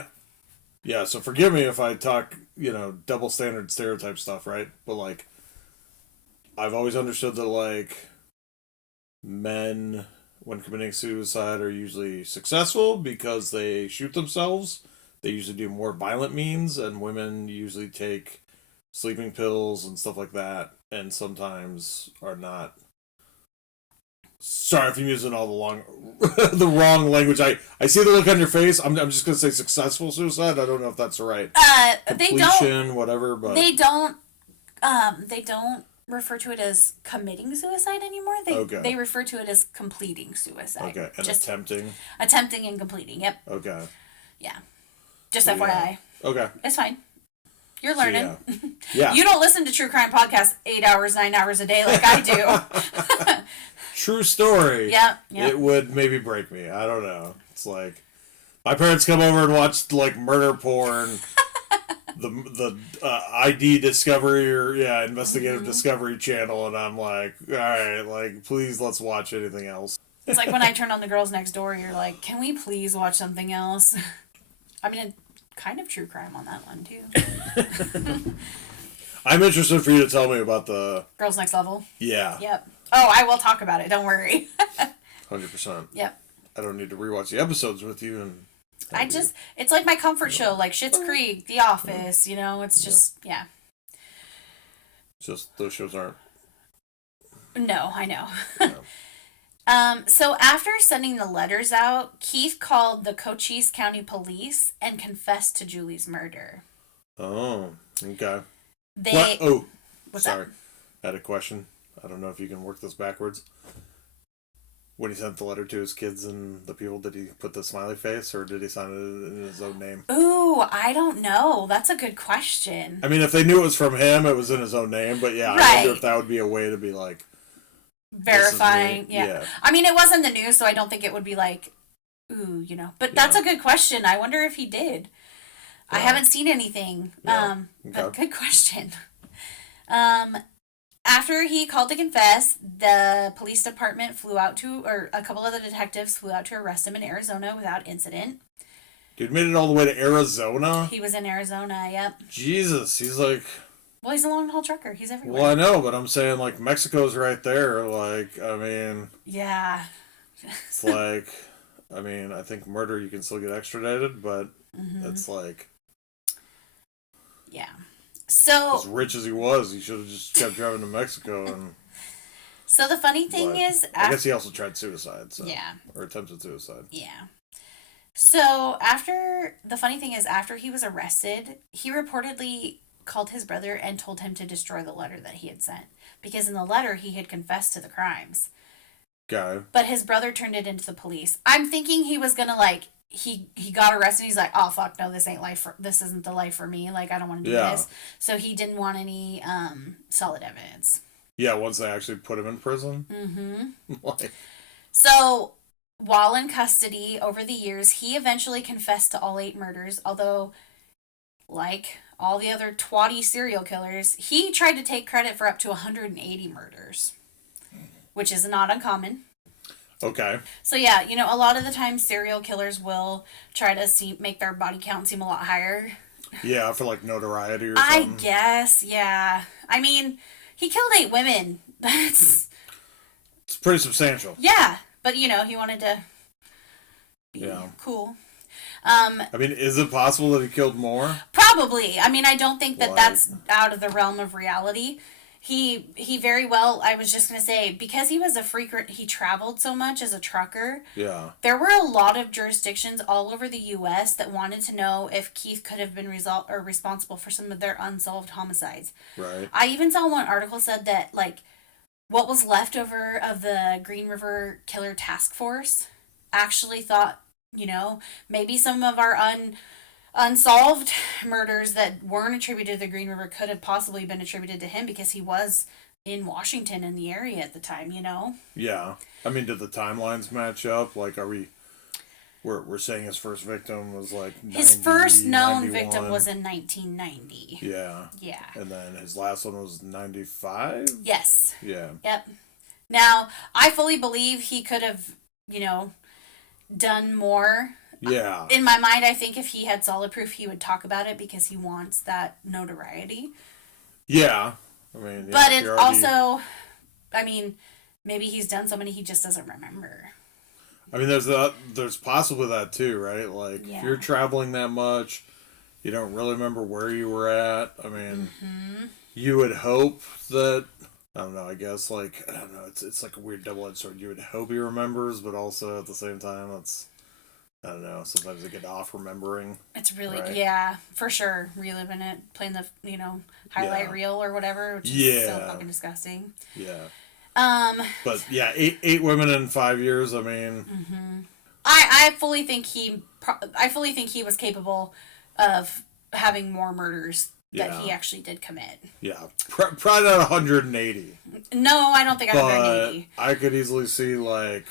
yeah, so forgive me if I talk, double standard stereotype stuff, right? But, like, I've always understood that, like, men, when committing suicide, are usually successful because they shoot themselves. They usually do more violent means, and women usually take sleeping pills and stuff like that, and sometimes are not. Sorry if I'm using all the wrong language. I see the look on your face. I'm just gonna say successful suicide. I don't know if that's right. Completion, whatever, but they don't refer to it as committing suicide anymore. They refer to it as completing suicide. Okay, and just attempting and completing. Yep. Okay. Yeah. Just FYI. Okay. It's fine. You're learning. So, yeah. You don't listen to true crime podcasts 8 hours, 9 hours a day like I do. True story. Yeah. It would maybe break me. I don't know. It's like my parents come over and watch like murder porn, the ID Discovery or Investigative Discovery Channel, and I'm like, all right, like please let's watch anything else. It's like when I turn on The Girls Next Door, you're like, can we please watch something else? I mean, kind of true crime on that one too. I'm interested for you to tell me about the Girls Next Level. Yeah. Yep. Oh, I will talk about it. Don't worry. 100%. Yep. I don't need to rewatch the episodes with you, and it's like my comfort show, like Schitt's Creek, The Office. It's just Just those shows aren't. No, I know. No. So after sending the letters out, Keith called the Cochise County Police and confessed to Julie's murder. Oh, okay. What's sorry. That? I had a question. I don't know if you can work this backwards. When he sent the letter to his kids and the people, did he put the smiley face or did he sign it in his own name? Ooh, I don't know. That's a good question. I mean, if they knew it was from him, it was in his own name. But yeah, right. I wonder if that would be a way to be like... verifying. Yeah. I mean, it was in the news, so I don't think it would be like, ooh, But that's a good question. I wonder if he did. I haven't seen anything. Yeah. But good question. After he called to confess, the police department a couple of the detectives flew out to arrest him in Arizona without incident. Dude made it all the way to Arizona? He was in Arizona, yep. Jesus, he's like... Well, he's a long-haul trucker. He's everywhere. Well, I know, but I'm saying, like, Mexico's right there. Like, I mean... Yeah. It's like... I mean, I think murder, you can still get extradited, but it's like... Yeah. So... As rich as he was, he should have just kept driving to Mexico and... So the funny thing is... I guess he also tried suicide, so... Yeah. Or attempted suicide. Yeah. So, the funny thing is, after he was arrested, he reportedly called his brother and told him to destroy the letter that he had sent. Because in the letter, he had confessed to the crimes. Okay. But his brother turned it into the police. I'm thinking he was gonna, like... He got arrested. He's like, oh fuck no, this isn't the life for me. Like, I don't want to do this. So he didn't want any solid evidence. Yeah, once they actually put him in prison. Mm-hmm. So while in custody over the years, he eventually confessed to all 8 murders. Although, like all the other twatty serial killers, he tried to take credit for up to 180 murders, which is not uncommon. Okay. So yeah, a lot of the time serial killers will try to make their body count seem a lot higher. Yeah, for like notoriety or something. I guess, yeah. I mean, he killed 8 women. It's pretty substantial. Yeah, but he wanted to be cool. I mean, is it possible that he killed more? Probably. I mean, I don't think that that's out of the realm of reality. He very well, I was just going to say, because he was he traveled so much as a trucker. Yeah. There were a lot of jurisdictions all over the U.S. that wanted to know if Keith could have been responsible for some of their unsolved homicides. Right. I even saw one article said that, like, what was left over of the Green River Killer Task Force actually thought, maybe some of our unsolved murders that weren't attributed to the Green River could have possibly been attributed to him because he was in Washington in the area at the time, Yeah. I mean, did the timelines match up? Like, we're saying his first victim was like 90, his first known 91. victim was in 1990. Yeah. Yeah. And then his last one was 95? Yes. Yeah. Yep. Now, I fully believe he could have, done more. Yeah. In my mind, I think if he had solid proof, he would talk about it because he wants that notoriety. Yeah. I mean, but it's also, I mean, maybe he's done so many he just doesn't remember. I mean, there's possibly that too, right? Like, if you're traveling that much, you don't really remember where you were at. I mean, you would hope that, I don't know, I guess, like, I don't know, it's like a weird double-edged sword. You would hope he remembers, but also at the same time, I don't know, sometimes they get off remembering. It's really, right? Yeah, for sure. Reliving it, playing the, highlight reel or whatever, which is so fucking disgusting. Yeah. But yeah, eight women in 5 years, I mean. I fully think he was capable of having more murders that he actually did commit. Yeah. Probably not 180. No, I don't think 180. I could easily see, like,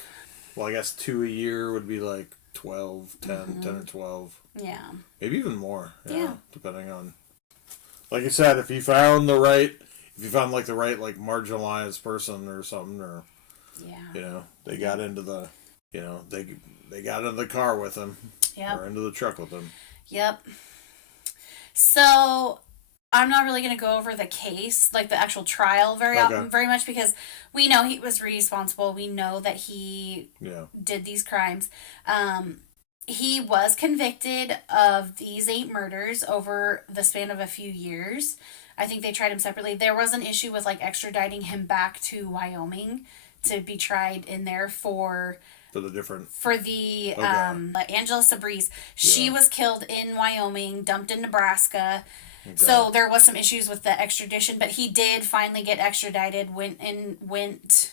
well, I guess 2 a year would be like 12, 10 or 12. Yeah. Maybe even more. Yeah. Depending on, like you said, if you found the right marginalized person or something, or, they got into the, they got into the car with him. Yep. Or into the truck with him. Yep. So, I'm not really going to go over the case, like the actual trial very much, because we know he was responsible. We know that he did these crimes. He was convicted of these 8 murders over the span of a few years. I think they tried him separately. There was an issue with, like, extraditing him back to Wyoming to be tried in there for Angela Sabrise. She was killed in Wyoming, dumped in Nebraska. Okay. So there was some issues with the extradition, but he did finally get extradited, went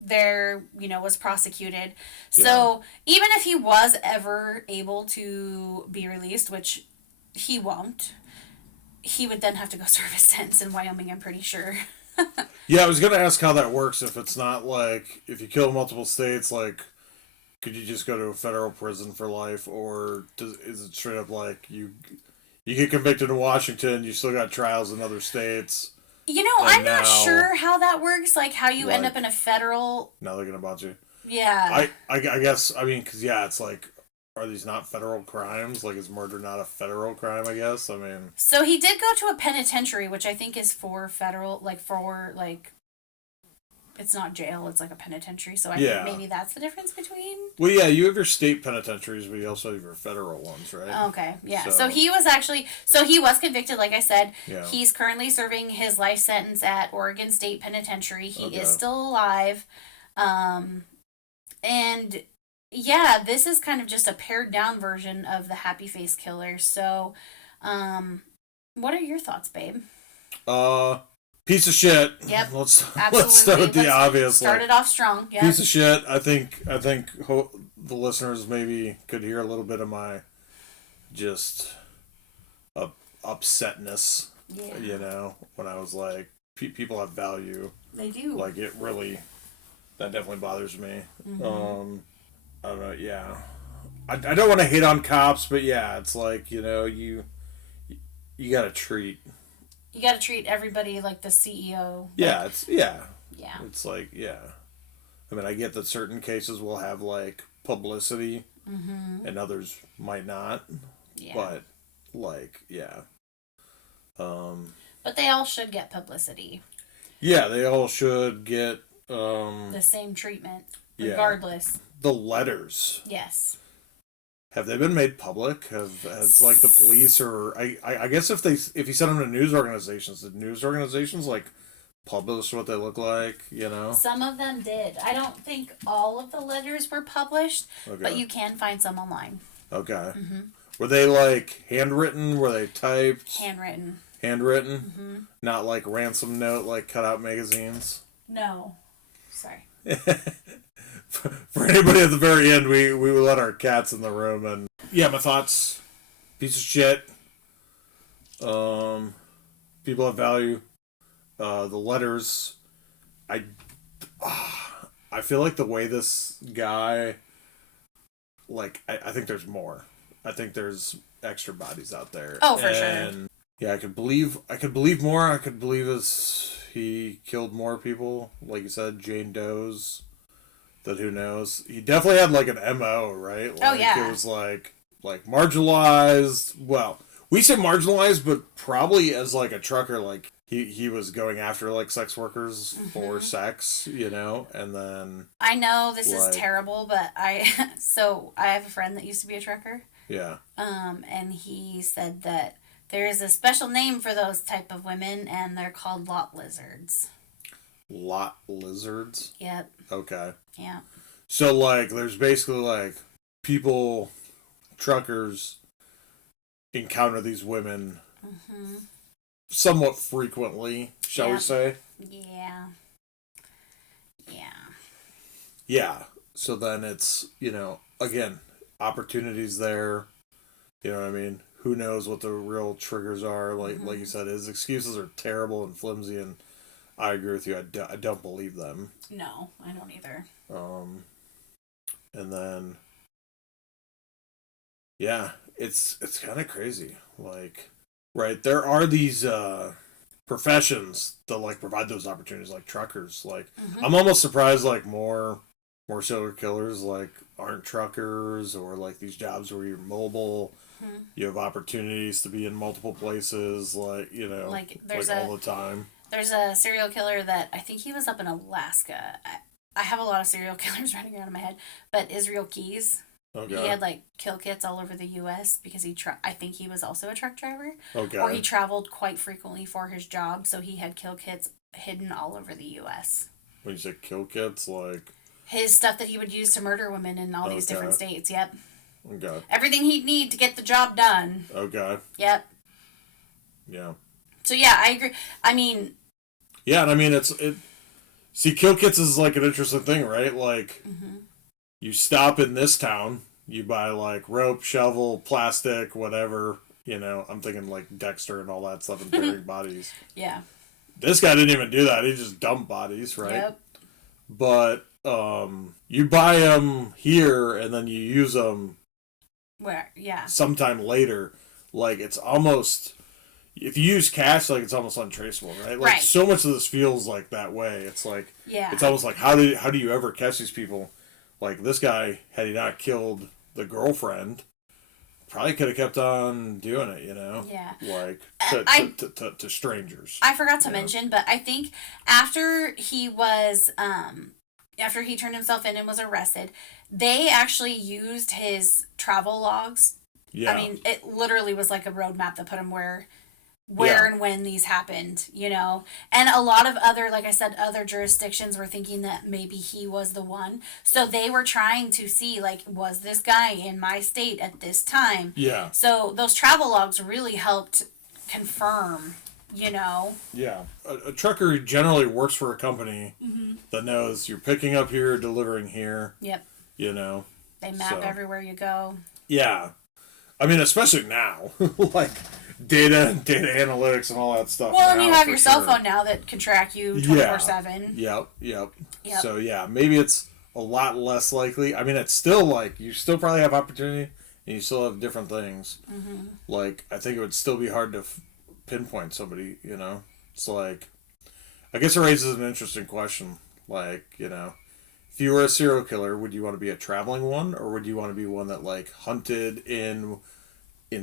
there, was prosecuted. Yeah. So even if he was ever able to be released, which he won't, he would then have to go serve his sentence in Wyoming, I'm pretty sure. Yeah, I was going to ask how that works. If it's not like, if you kill multiple states, like, could you just go to a federal prison for life, or is it straight up like you get convicted in Washington, you still got trials in other states? I'm not sure how that works, like how you end up in a federal... Now they're going to bounce you. Yeah. I guess, I mean, because, it's like, are these not federal crimes? Like, is murder not a federal crime, I guess? I mean... So he did go to a penitentiary, which I think is for federal, it's not jail, it's like a penitentiary, so I think maybe that's the difference between... Well, yeah, you have your state penitentiaries, but you also have your federal ones, right? Okay, yeah. So he was convicted, like I said. Yeah. He's currently serving his life sentence at Oregon State Penitentiary. He is still alive. And, yeah, this is kind of just a pared down version of the Happy Face Killer. So, what are your thoughts, babe? Piece of shit. Yep. Let's start with the obvious. Started off strong. Yeah. Piece of shit. I think the listeners maybe could hear a little bit of my just upsetness. Yeah. When I was like, people have value. They do. Like, it really, that definitely bothers me. Mm-hmm. I don't know. Yeah. I don't want to hate on cops, but yeah, it's like, you you gotta treat. You gotta treat everybody like the CEO. Yeah, Yeah. It's like, yeah. I mean, I get that certain cases will have like publicity, and others might not. Yeah. But like, yeah. But they all should get publicity. Yeah, they all should get the same treatment, regardless. Yeah. The letters. Yes. Have they been made public? Has like the police or I guess if you send them to news organizations, did news organizations like publish what they look like? You know. Some of them did. I don't think all of the letters were published, okay. But you can find some online. Okay. Mm-hmm. Were they like handwritten? Were they typed? Handwritten. Handwritten? Mm-hmm. Not like ransom note, like cutout magazines? No. Sorry. For anybody at the very end, we let our cats in the room, and yeah, my thoughts. Piece of shit. People have value. The letters. I feel like the way this guy. Like, I think there's more. I think there's extra bodies out there. Oh, for sure. Yeah, I could believe more. I could believe he killed more people. Like you said, Jane Doe's. That who knows? He definitely had like an MO, right? Like, yeah. It was like marginalized. Well, we say marginalized, but probably as like a trucker, like he was going after like sex workers for sex, you know, and then I know this is terrible, but I have a friend that used to be a trucker. Yeah. And he said that there is a special name for those type of women, and they're called lot lizards. Lot lizards? Yep. Okay. Yeah. So, like, there's basically, like, truckers encounter these women somewhat frequently, shall we say? Yeah. Yeah. Yeah. So then it's, you know, again, opportunities there. You know what I mean? Who knows what the real triggers are? Like you said, his excuses are terrible and flimsy, and I agree with you. I don't believe them. No, I don't either. And then, yeah, it's kind of crazy. Like, right, there are these professions that like provide those opportunities, like truckers. Like, I'm almost surprised like more serial killers like aren't truckers, or like these jobs where you're mobile. You have opportunities to be in multiple places, like, you know, like all the time. There's a serial killer that I think he was up in Alaska. I have a lot of serial killers running around in my head, but Israel Keys. Okay. He had like kill kits all over the U.S. because I think he was also a truck driver. Okay. Or he traveled quite frequently for his job, so he had kill kits hidden all over the U.S. When you say kill kits, like his stuff that he would use to murder women in all these different states. Yep. Okay. Everything he'd need to get the job done. Okay. Yep. Yeah. So yeah, I agree. I mean. Yeah, and I mean see, kill kits is like an interesting thing, right? Like, you stop in this town, you buy like rope, shovel, plastic, whatever. You know, I'm thinking like Dexter and all that stuff and burying bodies. Yeah. This guy didn't even do that. He just dumped bodies, right? Yep. But you buy them here and then you use them. Where? Yeah. Sometime later, like it's almost. If you use cash, like it's almost untraceable, right? Like so much of this feels like that way. It's like it's almost like how do you ever catch these people? Like this guy, had he not killed the girlfriend, probably could have kept on doing it, you know? Yeah. Like to strangers. I forgot to mention, but I think after he was after he turned himself in and was arrested, they actually used his travel logs. Yeah. I mean, it literally was like a roadmap that put him where and when these happened, you know. And a lot of other, like I said, other jurisdictions were thinking that maybe he was the one. So they were trying to see, like, was this guy in my state at this time? Yeah. So those travel logs really helped confirm, you know. Yeah. A trucker generally works for a company that knows you're picking up here, delivering here. Yep. You know. They map everywhere you go. Yeah. I mean, especially now. like... Data analytics and all that stuff. Well, and you have your cell phone now that can track you 24/7. Yep. So yeah, maybe it's a lot less likely. I mean, it's still like you still probably have opportunity, and you still have different things. Like I think it would still be hard to pinpoint somebody, you know? It's like, I guess it raises an interesting question. Like, you know, if you were a serial killer, would you want to be a traveling one, or would you want to be one that, like, hunted in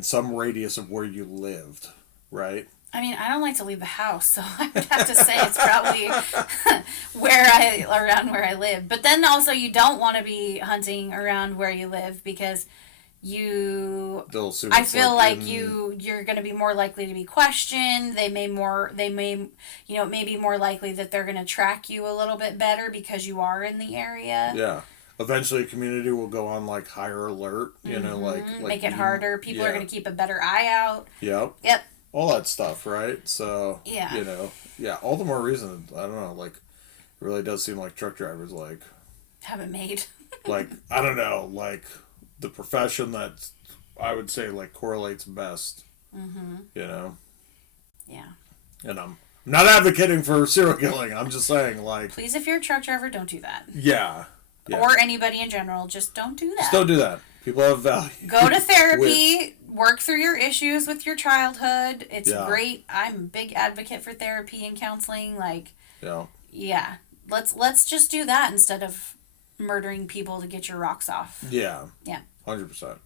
some radius of where you lived, right? I mean, I don't like to leave the house, so I would have to say it's probably around where I live. But then also you don't want to be hunting around where you live because I feel like you're going to be more likely to be questioned. It may be more likely that they're going to track you a little bit better because you are in the area. Yeah. Eventually, a community will go on like higher alert. You know, like make it harder. People are going to keep a better eye out. Yep. All that stuff, right? So yeah, you know, all the more reason. I don't know. Like, it really does seem like truck drivers like have it made. Like, I don't know, like the profession that I would say like correlates best. You know. Yeah. And I'm not advocating for serial killing. I'm just saying, like, please, if you're a truck driver, don't do that. Yeah. Or anybody in general, just don't do that. Just don't do that. People have value. Go to therapy. Work through your issues with your childhood. It's great. I'm a big advocate for therapy and counseling. Like, yeah. Let's just do that instead of murdering people to get your rocks off. Yeah. 100%.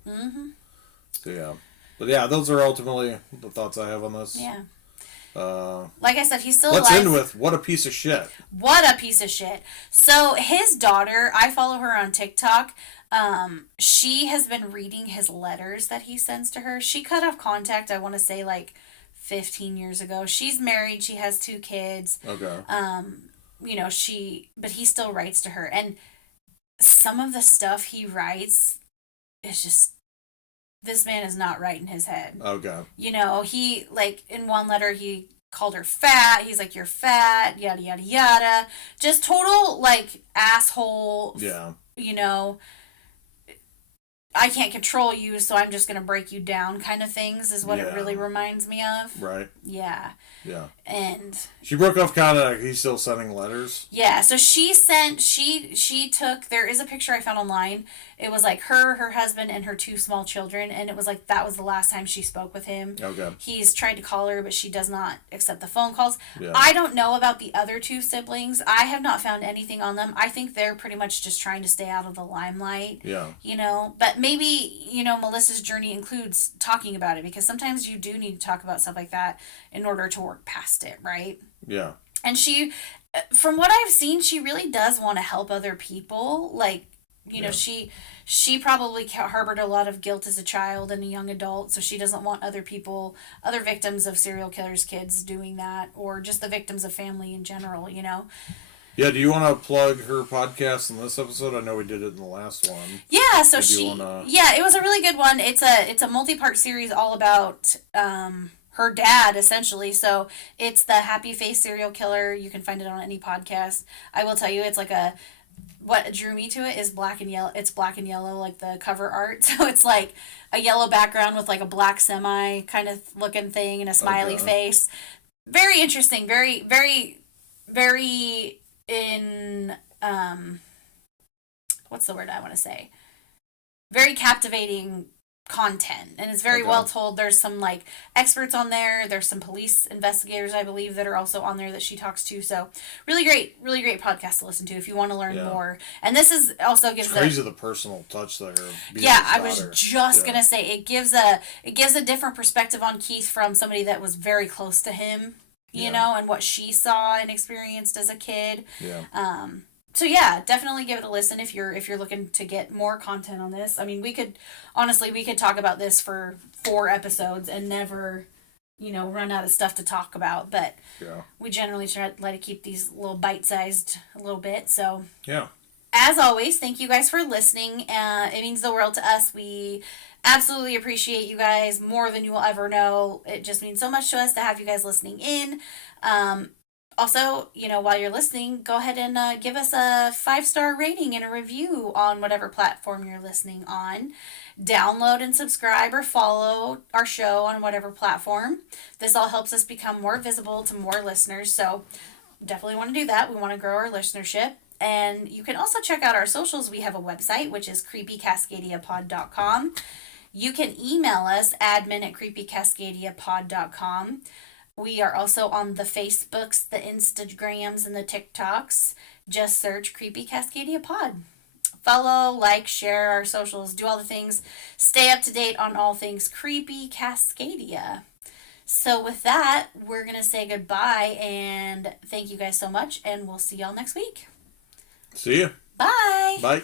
So yeah, but those are ultimately the thoughts I have on this. Yeah. Like I said, he's still alive. Let's end with what a piece of shit. What a piece of shit. So his daughter, I follow her on TikTok. She has been reading his letters that he sends to her. She cut off contact, I want to say, like 15 years ago. She's married. She has 2 kids. Okay. You know, but he still writes to her. And some of the stuff he writes is just, this man is not right in his head. Okay. You know, he, like, in one letter, he called her fat. He's like, you're fat, yada, yada, yada. Just total, like, asshole. Yeah. You know, I can't control you, so I'm just going to break you down kind of things is what it really reminds me of. Right. Yeah. Yeah. And she broke off contact. He's still sending letters. Yeah. So she took, there is a picture I found online. It was like her husband, and her 2 small children. And it was like, that was the last time she spoke with him. Okay. He's tried to call her, but she does not accept the phone calls. Yeah. I don't know about the other 2 siblings. I have not found anything on them. I think they're pretty much just trying to stay out of the limelight. Yeah. You know, but maybe, you know, Melissa's journey includes talking about it, because sometimes you do need to talk about stuff like that in order to work past it, right? Yeah. And she, from what I've seen, she really does want to help other people. Like, you know, she probably harbored a lot of guilt as a child and a young adult, so she doesn't want other victims of serial killers' kids doing that, or just the victims of family in general, you know? Yeah, do you want to plug her podcast in this episode? I know we did it in the last one. Yeah, so it was a really good one. It's a multi-part series all about her dad, essentially. So it's the Happy Face Serial Killer. You can find it on any podcast. I will tell you, it's like what drew me to it is black and yellow. It's black and yellow, like the cover art. So it's like a yellow background with like a black semi kind of looking thing and a smiley face. Very interesting. Very, very, very what's the word I want to say? Very captivating content, and it's very well told. There's some like experts on there. There's some police investigators, I believe, that are also on there that she talks to. So really great podcast to listen to if you want to learn more. And this is also gives crazy the personal touch there. I was just gonna say it gives a different perspective on Keith from somebody that was very close to him, you know, and what she saw and experienced as a kid. Yeah. So yeah, definitely give it a listen if you're looking to get more content on this. I mean, we could talk about this for 4 episodes and never, you know, run out of stuff to talk about. But we generally try to let it keep these little bite-sized a little bit. So as always, thank you guys for listening. It means the world to us. We absolutely appreciate you guys more than you will ever know. It just means so much to us to have you guys listening in. Also, you know, while you're listening, go ahead and give us a 5-star rating and a review on whatever platform you're listening on. Download and subscribe or follow our show on whatever platform. This all helps us become more visible to more listeners, so definitely want to do that. We want to grow our listenership. And you can also check out our socials. We have a website, which is creepycascadiapod.com. You can email us, admin@creepycascadiapod.com. We are also on the Facebooks, the Instagrams, and the TikToks. Just search Creepy Cascadia Pod. Follow, like, share our socials, do all the things. Stay up to date on all things Creepy Cascadia. So with that, we're going to say goodbye and thank you guys so much, and we'll see y'all next week. See ya. Bye. Bye.